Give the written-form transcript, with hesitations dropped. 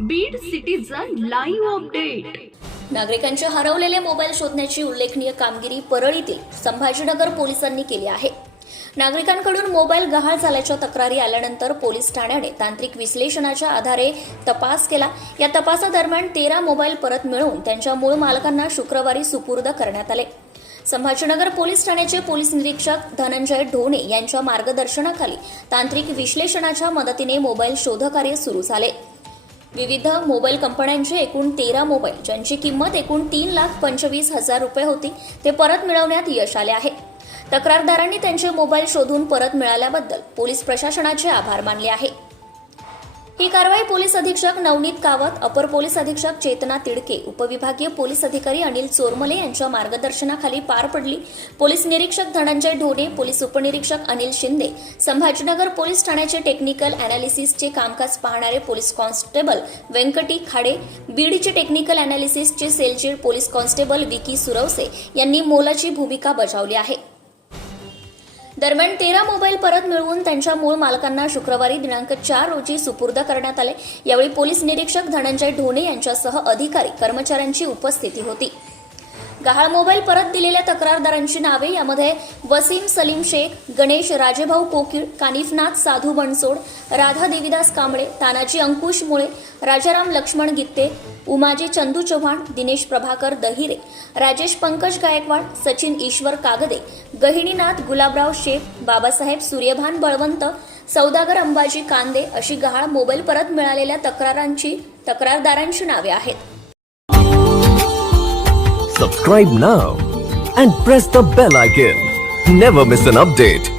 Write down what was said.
Beed citizen live update. नागरिकांचे हरवलेले mobile शोधण्याची उल्लेखनीय कामगिरी परळीतील संभाजीनगर पोलिसांनी केली आहे. नागरिकांकडून मोबाईल गहाळ झाल्याच्या तक्रारी आल्यानंतर पोलीस ठाण्याने तांत्रिक विश्लेषणाच्या आधारे तपास केला. या तपासादरम्यान 13 मोबाईल परत मिळवून त्यांच्या मूळ मालकांना शुक्रवारी सुपूर्द करण्यात आले. संभाजीनगर पोलीस ठाण्याचे पोलीस निरीक्षक धनंजय ढोणे यांच्या मार्गदर्शनाखाली तांत्रिक विश्लेषणाच्या मदतीने मोबाईल शोधकार्य सुरू झाले. विविध मोबाईल कंपन्यांचे एकूण 13 मोबाईल ज्यांची किंमत एकूण 3,25,000 रुपये होती ते परत मिळवण्यात यश आले आहे. तक्रारदारांनी त्यांचे मोबाईल शोधून परत मिळाल्याबद्दल पोलीस प्रशासनाचे आभार मानले आहे. ही कारवाई पोलीस अधीक्षक नवनीत कावत, अपर पोलीस अधीक्षक चेतना तिडके, उपविभागीय पोलीस अधिकारी अनिल चोरमले यांच्या मार्गदर्शनाखाली पार पडली. पोलीस निरीक्षक धनंजय ढोणे, पोलीस उपनिरीक्षक अनिल शिंदे, संभाजीनगर पोलीस ठाण्याचे टेक्निकल अॅनालिसिसचे कामकाज पाहणारे पोलीस कॉन्स्टेबल व्यंकटी खाडे, बीडचे टेक्निकल अॅनालिसिसचे सेलचीड पोलीस कॉन्स्टेबल विकी सुरवसे यांनी मोलाची भूमिका बजावली आहे. दरम्यान 13 मोबाईल परत मिळवून त्यांच्या मूळ मालकांना शुक्रवारी दिनांक 4 रोजी सुपूर्द करण्यात आले. यावेळी पोलीस निरीक्षक धनंजय ढोणे यांच्यासह अधिकारी कर्मचाऱ्यांची उपस्थिती होती. गहाळ मोबाईल परत दिलेल्या तक्रारदारांची नावे यामध्ये वसीम सलीम शेख, गणेश राजेभाऊ कोकीळ, कानिफनाथ साधू बनसोड, राधा देवीदास कांबळे, तानाजी अंकुश मुळे, राजाराम लक्ष्मण गित्ते, उमाजी चंदू चव्हाण, दिनेश प्रभाकर दहिरे, राजेश पंकज गायकवाड, सचिन ईश्वर कागदे, गहिनीनाथ गुलाबराव शेख, बाबासाहेब सूर्यभान बळवंत, सौदागर अंबाजी कांदे अशी गहाळ मोबाईल परत मिळालेल्या तक्रारदारांची नावे आहेत. Subscribe now and press the bell icon. Never miss an update.